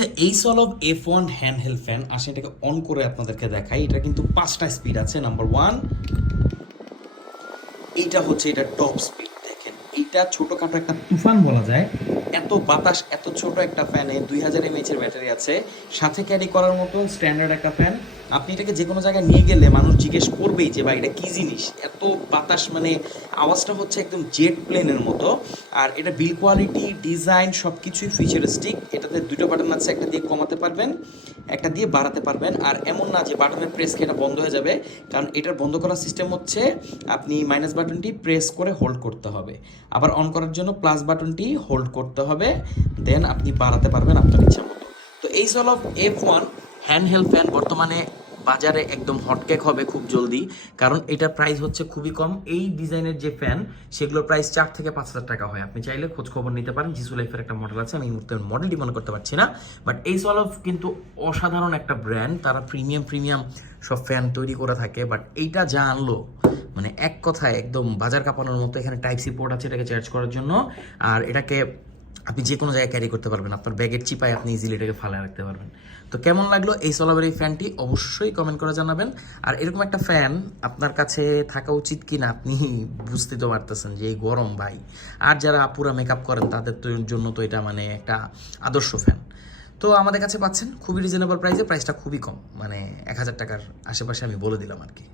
আচ্ছা, এই solve F1 handheld fan আসলে এটাকে অন করে আপনাদেরকে দেখাই। এটা কিন্তু 5টা স্পিড আছে। নাম্বার 1, এইটা হচ্ছে এটা টপ স্পিড। দেখেন এইটা ছোটখাটো একটা তুফান বলা যায়। এত বাতাস, এত ছোট একটা ফ্যানে 2000 mAh এর ব্যাটারি আছে, সাথে ক্যারি করার মতন স্ট্যান্ডার্ড একটা ফ্যান। আপনি এটাকে যে কোনো জায়গায় নিয়ে গেলে মানুষ জিজ্ঞেস করবেই যে ভাই এটা কী জিনিস, এত বাতাস, মানে আওয়াজটা হচ্ছে একদম জেট প্লেনের মতো। আর এটা বিল কোয়ালিটি, ডিজাইন সব কিছুই ফিচারিস্টিক। এটাতে দুটো বাটন আছে, একটা দিয়ে কমাতে পারবেন, একটা দিয়ে বাড়াতে পারবেন। আর এমন না যে বাটনের প্রেস খেয়ে এটা বন্ধ হয়ে যাবে, কারণ এটার বন্ধ করার সিস্টেম হচ্ছে আপনি মাইনাস বাটনটি প্রেস করে হোল্ড করতে হবে, আবার অন করার জন্য প্লাস বাটনটি হোল্ড করতে হবে, দেন আপনি বাড়াতে পারবেন আপনার ইচ্ছা মতো। তো এই সলভ F1 হ্যান্ডহেল্ড ফ্যান বর্তমানে বাজারে একদম হটকেক হবে খুব জলদি, কারণ এটার প্রাইস হচ্ছে খুবই কম। এই ডিজাইনের যে ফ্যান সেগুলোর প্রাইস 4 থেকে 5 হাজার টাকা হয়। আপনি চাইলে খোঁজ খবর নিতে পারেন। জিসু লাইফের একটা মডেল আছে, আমি এই মুহূর্তে মডেলটি মনে করতে পারছি না, বাট এই সলভ কিন্তু অসাধারণ একটা ব্র্যান্ড। তারা প্রিমিয়াম প্রিমিয়াম সব ফ্যান তৈরি করে থাকে, বাট এইটা যা আনলো মানে এক কথায় একদম বাজার কাঁপানোর মতো। এখানে টাইপ সি পোর্ট আছে এটাকে চার্জ করার জন্য, আর এটাকে আপনি যে কোনো জায়গায় ক্যারি করতে পারবেন। আপনার ব্যাগের চিপায় আপনি ইজিলি এটাকে ফালায় রাখতে পারবেন। তো কেমন লাগলো এই সোলাবের এই ফ্যানটি অবশ্যই কমেন্ট করে জানাবেন। আর এরকম একটা ফ্যান আপনার কাছে থাকা উচিত কি না আপনি বুঝতে তো পারতেছেন যে এই গরম ভাই। আর যারা পুরা মেকআপ করেন তাদের তো জন্য তো এটা মানে একটা আদর্শ ফ্যান। তো আমাদের কাছে পাচ্ছেন খুবই রিজনেবল প্রাইসে, প্রাইসটা খুবই কম, মানে 1000 টাকার আশেপাশে আমি বলে দিলাম আর কি।